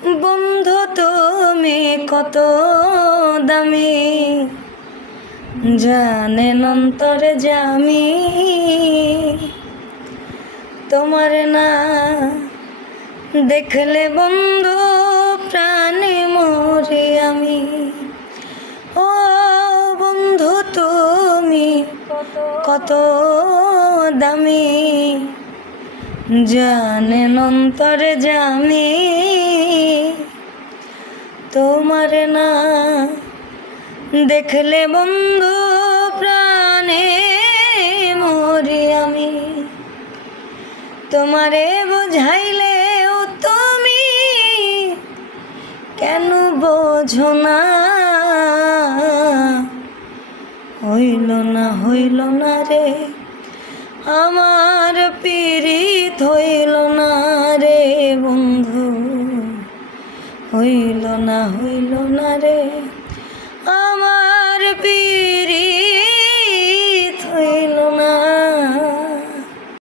বন্ধু তুমি কত দামি, জানেন অন্তরে জামি, তোমার না দেখলে বন্ধু প্রাণে মরি আমি। ও বন্ধু তুমি কত দামি, জানেন অন্তরে জামি, তোমার না দেখলে বন্ধু প্রাণে মরি আমি। তোমারে বুঝাইলেও তুমি কেন বোঝো না, হইল না রে আমার পীড়িত, হইল না রে বন্ধু, হইল না রে আমার পীড়িত।